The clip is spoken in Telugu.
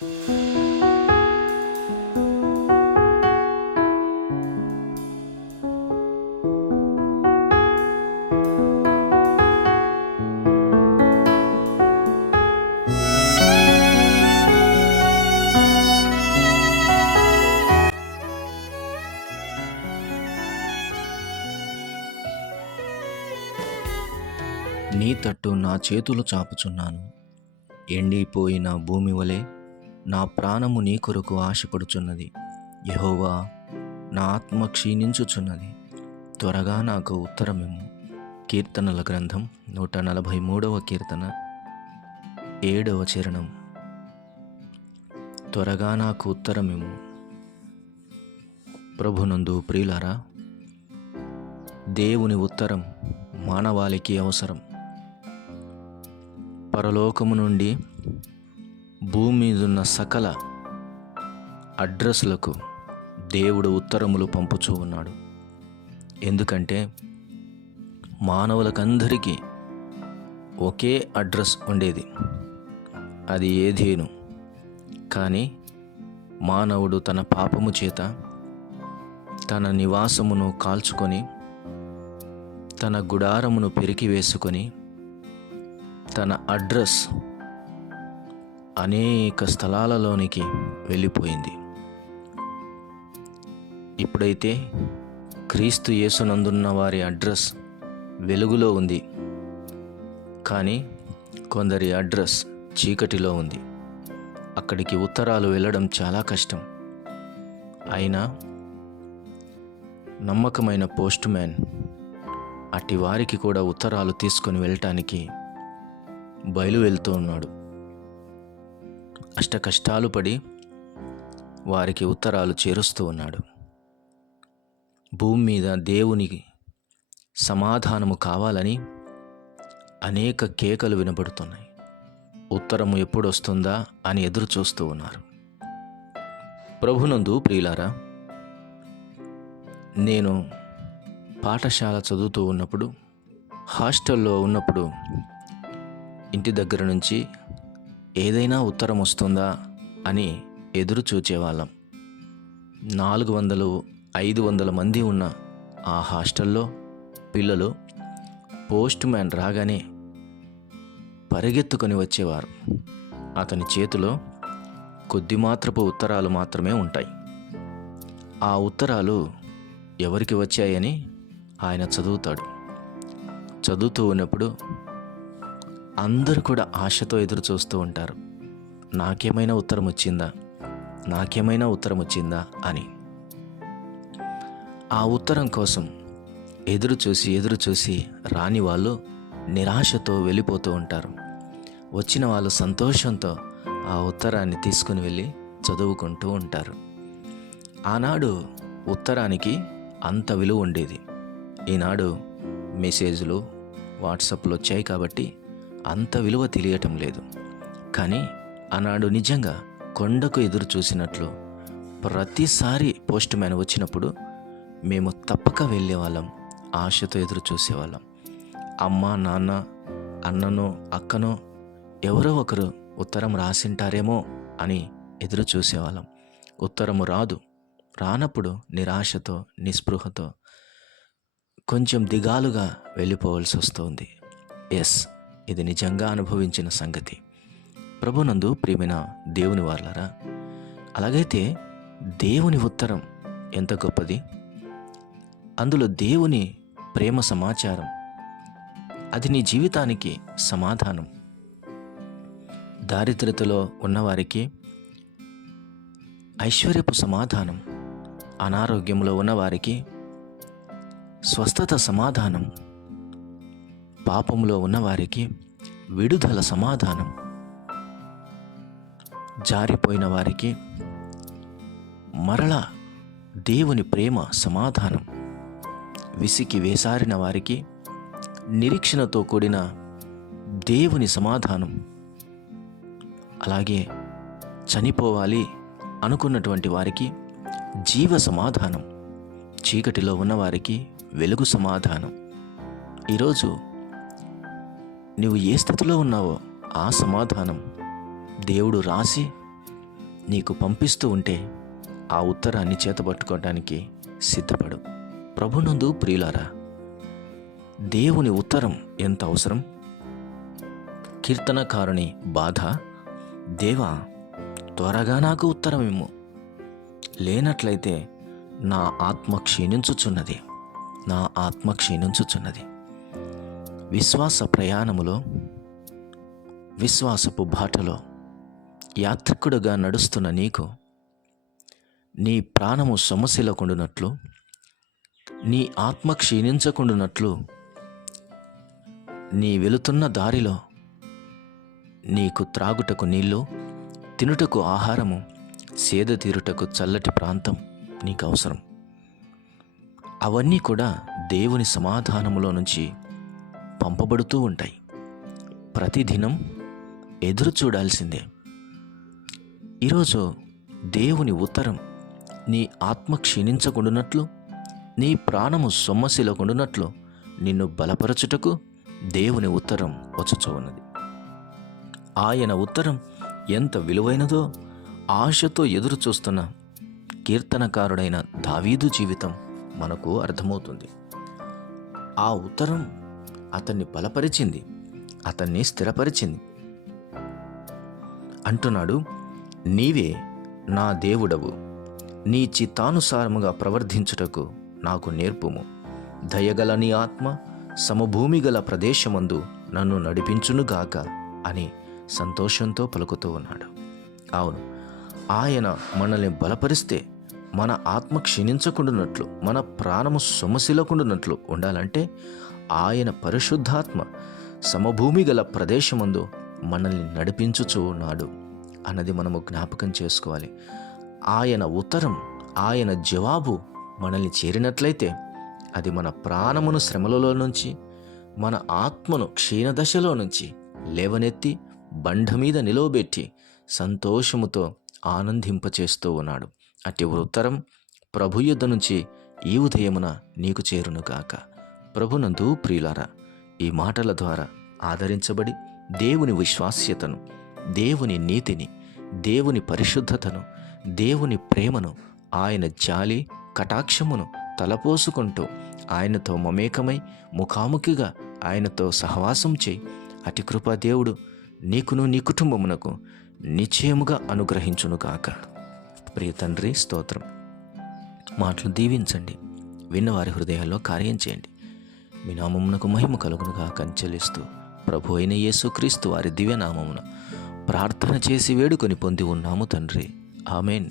నీ తట్టు నా చేతులు చాపుచున్నాను. ఎండిపోయిన భూమి వలె నా ప్రాణము నీ కొరకు ఆశపడుచున్నది. యహోవా నా ఆత్మ క్షీణించుచున్నది. త్వరగా నాకు ఉత్తరమేమో కీర్తనల గ్రంథం నూట నలభై మూడవ కీర్తన ఏడవ చరణం. త్వరగా నాకు ఉత్తరమేమో ప్రభునందు ప్రియులారా దేవుని ఉత్తరం మానవాళికి అవసరం. పరలోకము నుండి భూమి మీదున్న సకల అడ్రస్లకు దేవుడు ఉత్తరములు పంపుచూ ఉన్నాడు. ఎందుకంటే మానవులకందరికీ ఒకే అడ్రస్ ఉండేది. అది ఏదేను? కానీ మానవుడు తన పాపము చేత తన నివాసమును కాల్చుకొని తన గుడారమును పెరికి వేసుకొని తన అడ్రస్ అనేక స్థలాలలోనికి వెళ్ళిపోయింది. ఇప్పుడైతే క్రీస్తు యేసునందున్న వారి అడ్రస్ వెలుగులో ఉంది. కానీ కొందరి అడ్రస్ చీకటిలో ఉంది. అక్కడికి ఉత్తరాలు వెళ్ళడం చాలా కష్టం. అయినా నమ్మకమైన పోస్ట్ మ్యాన్ అట్టి వారికి కూడా ఉత్తరాలు తీసుకొని వెళ్ళటానికి బయలు వెళ్తూ ఉన్నాడు. అష్ట కష్టాలు పడి వారికి ఉత్తరాలు చేరుస్తూ ఉన్నాడు. భూమి మీద దేవునికి సమాధానము కావాలని అనేక కేకలు వినబడుతున్నాయి. ఉత్తరము ఎప్పుడు వస్తుందా అని ఎదురు చూస్తూ ఉన్నారు. ప్రభునందు ప్రియులారా నేను పాఠశాల చదువుతూ ఉన్నప్పుడు హాస్టల్లో ఉన్నప్పుడు ఇంటి దగ్గర నుంచి ఏదైనా ఉత్తరం వస్తుందా అని ఎదురు చూచేవాళ్ళం. నాలుగు వందలు ఐదు వందల మంది ఉన్న ఆ హాస్టల్లో పిల్లలు పోస్ట్ మ్యాన్ రాగానే పరిగెత్తుకొని వచ్చేవారు. అతని చేతిలో కొద్ది మాత్రపు ఉత్తరాలు మాత్రమే ఉంటాయి. ఆ ఉత్తరాలు ఎవరికి వచ్చాయని ఆయన చదువుతాడు. చదువుతూ ఉన్నప్పుడు అందరూ కూడా ఆశతో ఎదురు చూస్తూ ఉంటారు. నాకేమైనా ఉత్తరం వచ్చిందా? నాకేమైనా ఉత్తరం వచ్చిందా అని. ఆ ఉత్తరం కోసం ఎదురు చూసి ఎదురు చూసి రాని వాళ్ళు నిరాశతో వెళ్ళిపోతూ ఉంటారు. వచ్చిన వాళ్ళు సంతోషంతో ఆ ఉత్తరాన్ని తీసుకుని వెళ్ళి చదువుకుంటూ ఉంటారు. ఆనాడు ఉత్తరానికి అంత విలువ ఉండేది. ఈనాడు మెసేజ్లు వాట్సాప్లు వచ్చాయి కాబట్టి అంత విలువ తెలియటం లేదు. కానీ ఆనాడు నిజంగా కొండకు ఎదురు చూసినట్లు ప్రతిసారి పోస్ట్ మ్యాన్ వచ్చినప్పుడు మేము తప్పక వెళ్ళేవాళ్ళం ఆశతో ఎదురు చూసేవాళ్ళం. అమ్మ నాన్న అన్ననో అక్కనో ఎవరో ఒకరు ఉత్తరం రాసింటారేమో అని ఎదురు చూసేవాళ్ళం. ఉత్తరము రాదు. రానప్పుడు నిరాశతో నిస్పృహతో కొంచెం దిగాలుగా వెళ్ళిపోవలసి వస్తుంది. ఎస్. ఇది నిజంగా అనుభవించిన సంగతి. ప్రభునందు ప్రియమైన దేవుని వార్లరా అలాగైతే దేవుని ఉత్తరం ఎంత గొప్పది? అందులో దేవుని ప్రేమ సమాచారం అది నీ జీవితానికి సమాధానం. దారిద్రతలో ఉన్నవారికి ఐశ్వర్యపు సమాధానం అనారోగ్యంలో ఉన్నవారికి స్వస్థత సమాధానం పాపంలో ఉన్నవారికి విడుదల సమాధానం. జారిపోయిన వారికి మరలా దేవుని ప్రేమ సమాధానం. విసికి వేసారిన వారికి నిరీక్షణతో కూడిన దేవుని సమాధానం. అలాగే చనిపోవాలి అనుకున్నటువంటి వారికి జీవ సమాధానం. చీకటిలో ఉన్నవారికి వెలుగు సమాధానం. ఈరోజు నువ్వు ఏ స్థితిలో ఉన్నావో ఆ సమాధానం దేవుడు రాసి నీకు పంపిస్తూ ఉంటే ఆ ఉత్తరాన్ని చేతపట్టుకోవడానికి సిద్ధపడు. ప్రభునందు ప్రియులారా దేవుని ఉత్తరం ఎంత అవసరం? కీర్తనకారుని బాధ? దేవా త్వరగా నాకు ఉత్తరం ఇమ్ము. లేనట్లయితే నా ఆత్మ క్షీణించుచున్నది. నా ఆత్మ క్షీణించుచున్నది. విశ్వాస ప్రయాణములో విశ్వాసపు బాటలో యాత్రికుడుగా నడుస్తున్న నీకు నీ ప్రాణము సొమశిలకుండునట్లు నీ ఆత్మ క్షీణించకుండునట్లు నీ వెళుతున్న దారిలో నీకు త్రాగుటకు నీళ్ళు తినుటకు ఆహారము సేద తీరుటకు చల్లటి ప్రాంతం నీకు అవసరం. అవన్నీ కూడా దేవుని సమాధానములో నుంచి పంపబడుతూ ఉంటాయి. ప్రతిదినం ఎదురు చూడాల్సిందే. ఈరోజు దేవుని ఉత్తరం నీ ఆత్మ క్షీణించకుండునట్లు నీ ప్రాణము సొమ్మశిలకుండునట్లు నిన్ను బలపరచుటకు దేవుని ఉత్తరం వచ్చుచూ ఉన్నది ఆయన ఉత్తరం ఎంత విలువైనదో ఆశతో ఎదురు చూస్తున్న కీర్తనకారుడైన దావీదు జీవితం మనకు అర్థమవుతుంది. ఆ ఉత్తరం అతన్ని బలపరిచింది. అతన్ని స్థిరపరిచింది. అంటున్నాడు నీవే నా దేవుడవు. నీ చిత్తానుసారముగా ప్రవర్తించుటకు నాకు నేర్పుము. దయగల నీ ఆత్మ సమభూమి గల ప్రదేశమందు నన్ను నడిపించునుగాక అని సంతోషంతో పలుకుతూ ఉన్నాడు. అవును ఆయన మనల్ని బలపరిస్తే మన ఆత్మ క్షీణించకుండానట్లు మన ప్రాణము సొమసిలకుండానట్లు ఉండాలంటే ఆయన పరిశుద్ధాత్మ సమభూమి గల ప్రదేశమందు మనల్ని నడిపించుచూ ఉన్నాడు అన్నది మనము జ్ఞాపకం చేసుకోవాలి. ఆయన ఉత్తరం ఆయన జవాబు మనల్ని చేరినట్లయితే అది మన ప్రాణమును శ్రమలలో నుంచి మన ఆత్మను క్షీణదశలో నుంచి లేవనెత్తి బండ మీద నిలవబెట్టి సంతోషముతో ఆనందింపచేస్తూ ఉన్నాడు. అట్టి ఉత్తరం ప్రభు యుద్ధ నుంచి ఈ ఉదయమున నీకు చేరునుగాక. ప్రభునందు ప్రియులారా ఈ మాటల ద్వారా ఆదరించబడి దేవుని విశ్వాస్యతను దేవుని నీతిని దేవుని పరిశుద్ధతను దేవుని ప్రేమను ఆయన జాలి కటాక్షమును తలపోసుకుంటూ ఆయనతో మమేకమై ముఖాముఖిగా ఆయనతో సహవాసం చేయి. అతి కృపా దేవుడు నీకును నీ కుటుంబమునకు నిశ్చయముగా అనుగ్రహించునుగాక ప్రియ తండ్రి స్తోత్రం. మాటలు దీవించండి. విన్నవారి హృదయాల్లో కార్యం చేయండి. మీ నామమునకు మహిమ కలుగునుగా కంచెలిస్తూ. ప్రభు అయిన యేసుక్రీస్తు వారి దివ్యనామమున ప్రార్థన చేసి వేడుకొని పొంది ఉన్నాము తండ్రి. ఆమెన్.